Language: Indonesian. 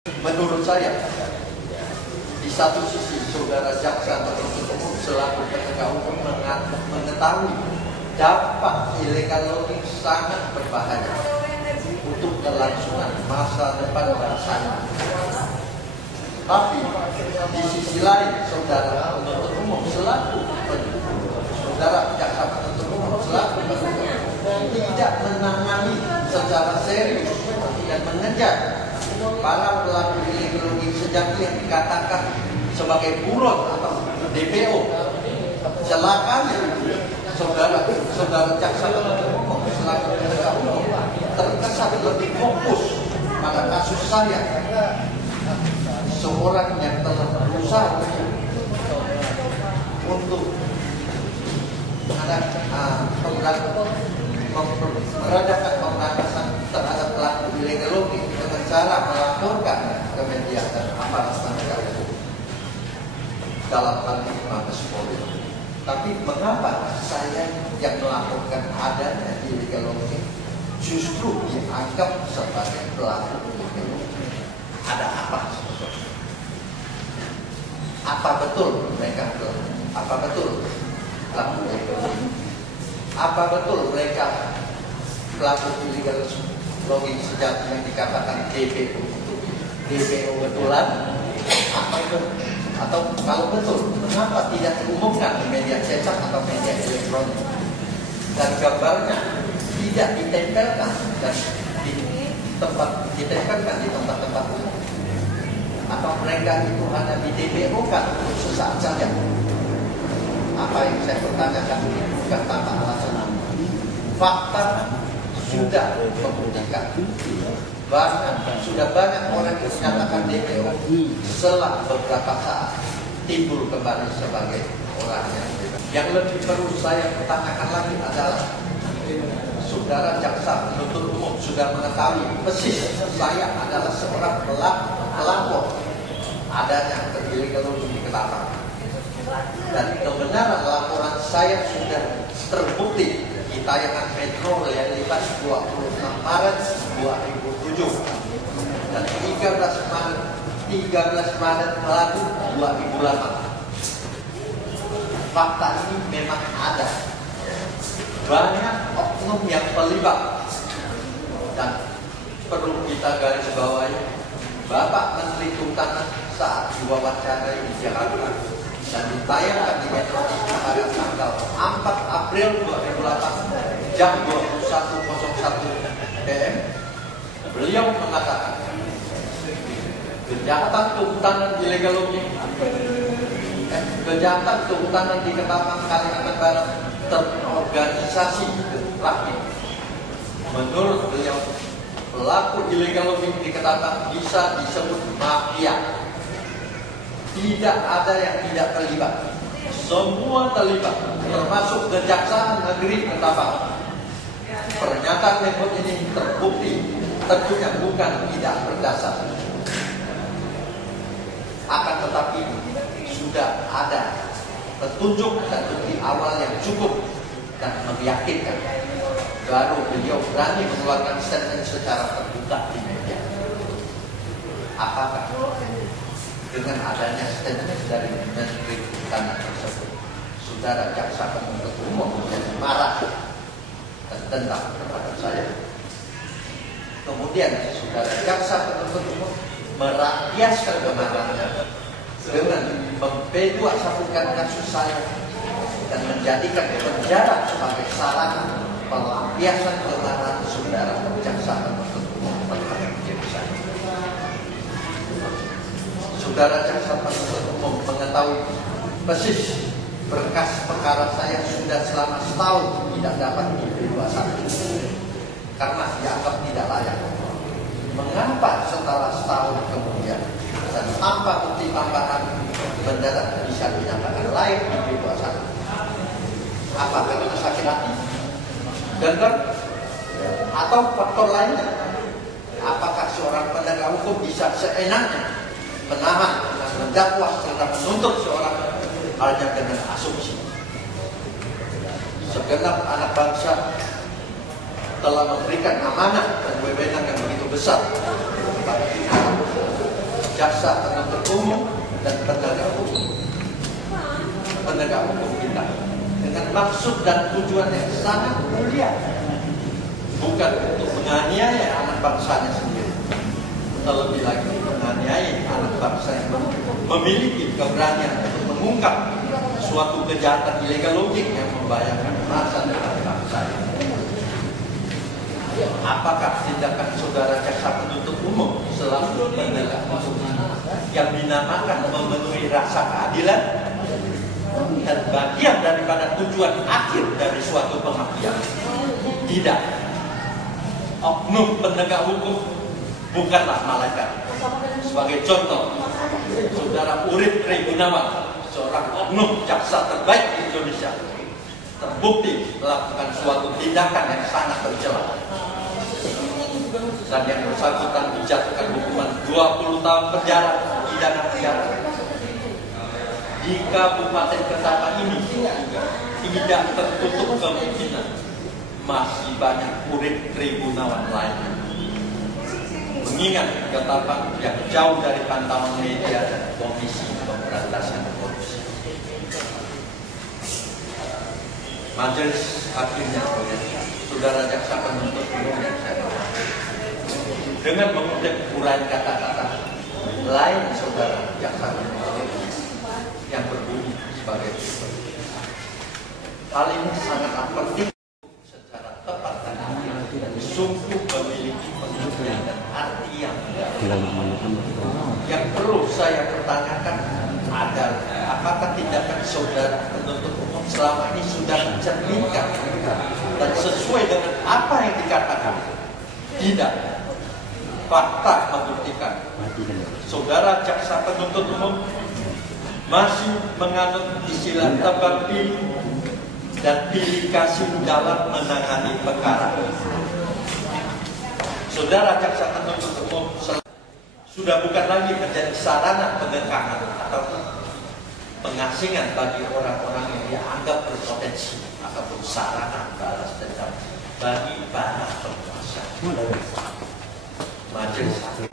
Menurut saya, di satu sisi saudara jaksa penuntut umum selaku penegak hukum mengetahui dampak illegal logging sangat berbahaya untuk kelangsungan masa depan bersama. Tapi di sisi lain, saudara penuntut umum selaku saudara jaksa penuntut umum selaku tidak menangani secara serius dan mengejar para pelaku illegal logging sejati yang dikatakan sebagai buron atau DPO. Celakanya saudara jaksa penuntut umum selaku penegak hukum terkesan lebih fokus pada kasus saya, seorang yang telah berusaha untuk meredakan pemberantasan terhadap pelaku illegal logging dengan cara melaporkan ke media dan aparat penegak hukum dalam hal ini Mabes Polri. Tapi mengapa saya yang melaporkan adanya illegal logging justru dianggap sebagai pelaku illegal logging? Ada apa? Apa betul mereka pelaku? Apa betul pelaku illegal logging? Apa betul mereka pelaku illegal logging sejati yang dikatakan DPO itu DPO betulan? Apa itu? Atau kalau betul, mengapa tidak diumumkan di media cetak atau media elektronik dan gambarnya tidak ditempelkan dan ditempelkan di tempat-tempat umum? Atau mereka itu hanya di DPO-kan untuk sesaat saja? Apa yang saya pertanyakan ini bukan tanpa alasan. Fakta sudah membuktikan sudah banyak orang yang menyatakan DPO setelah beberapa saat timbul kembali sebagai orangnya. Yang lebih perlu saya pertanyakan lagi adalah saudara jaksa penuntut umum sudah mengetahui persis saya adalah seorang pelapor adanya illegal logging di Ketapang. Dan kebenaran laporan saya sudah terbukti di tayangan Metro Realitas 26 Maret 2007 dan 13 Maret lalu 2008. Fakta ini memang ada. Banyak oknum yang terlibat dan perlu kita garis bawahi. Bapak Menteri Kehutanan saat diwawancarai di Jakarta dan ditayangkan di Metro TV pada tanggal 4 April 2008 jam 21.01 PM, beliau mengatakan kejahatan kehutanan illegal logging, kejahatan kehutanan di Ketapang Kalimantan Barat terorganisasi rapi. Menurut beliau, pelaku illegal logging di Ketapang bisa disebut mafia. Tidak ada yang tidak terlibat. Semua terlibat, termasuk Kejaksaan Negeri Ketapang. Pernyataan Menko ini terbukti, tentunya bukan tidak berdasar. Akan tetapi sudah ada petunjuk dan bukti awal yang cukup dan meyakinkan. Baru beliau berani mengeluarkan statement secara terbuka di media. Apakah dengan adanya statement dari Menteri Kehutanan tersebut, saudara jaksa penuntut umum menjadi marah dan dendam terhadap saya? Kemudian saudara jaksa penuntut umum merakyaskan kemarahannya dengan mempeduasakan kasus saya dan menjadikan penjara sebagai sarana pelampiasan kemarahan saudara jaksa penuntut umum terhadap diri saya. Saudara jaksa penuntut umum mengetahui persis berkas perkara saya sudah selama setahun tidak dapat dibebasan karena dianggap tidak layak. Mengapa setelah setahun kemudian dan tanpa bukti tambahan mendadak bisa dinyatakan layak dibebasan? Apa karena sakit hati, dendam, atau faktor lainnya? Apakah seorang penegak hukum bisa seenaknya menahan dan mendakwa serta menuntut seorang hanya dengan asumsi? Segenap anak bangsa telah memberikan amanah dan wewenang yang begitu besar kepada kita. jaksa penuntut umum dan penegak hukum kita dengan maksud dan tujuan yang sangat mulia, bukan untuk menganiaya anak bangsanya sendiri, terlebih lagi menganiaya anak bangsa yang memiliki keberanian untuk mengungkap suatu kejahatan ilegal logik yang membahayakan masa depan bangsa. Apakah tindakan saudara jaksa penuntut umum selaku penegak hukum yang dinamakan memenuhi rasa keadilan dan bagian daripada tujuan akhir dari suatu pengabdian? Tidak. Oknum penegak hukum bukanlah malaikat. Sebagai contoh, saudara Urip Tri Gunawan, seorang oknum jaksa terbaik di Indonesia, terbukti melakukan suatu tindakan yang sangat tercela, dan yang bersangkutan dijatuhkan hukuman 20 tahun penjara pidana penjara. Di Kabupaten Ketapang ini tidak tertutup kemungkinan masih banyak Urip Tri Gunawan lainnya. Mengingat Ketapang yang jauh dari pantauan media dan Komisi Pemberantasan Korupsi. Majelis hakimnya, saudara jaksa penuntut umum yang saya hormati, dengan mengutip uraian kata-kata lain saudara jaksa penuntut umum yang berbunyi sebagai berikut. Hal ini sangatlah penting secara tepat dan sungguh memiliki pengertian dan arti yang perlu saya pertanyakan adalah apakah tindakan saudara penuntut umum selama ini sudah mencerminkan dan sesuai dengan apa yang dikatakan? Tidak. Fakta membuktikan saudara jaksa penuntut umum masih menganut istilah tebang pilih dan pilih kasih dalam menangani perkara. Saudara jaksa penuntut umum sudah bukan lagi menjadi sarana pengekangan atau pengasingan bagi orang-orang yang dianggap berpotensi ataupun sarana balas dendam bagi para penguasa. Majelis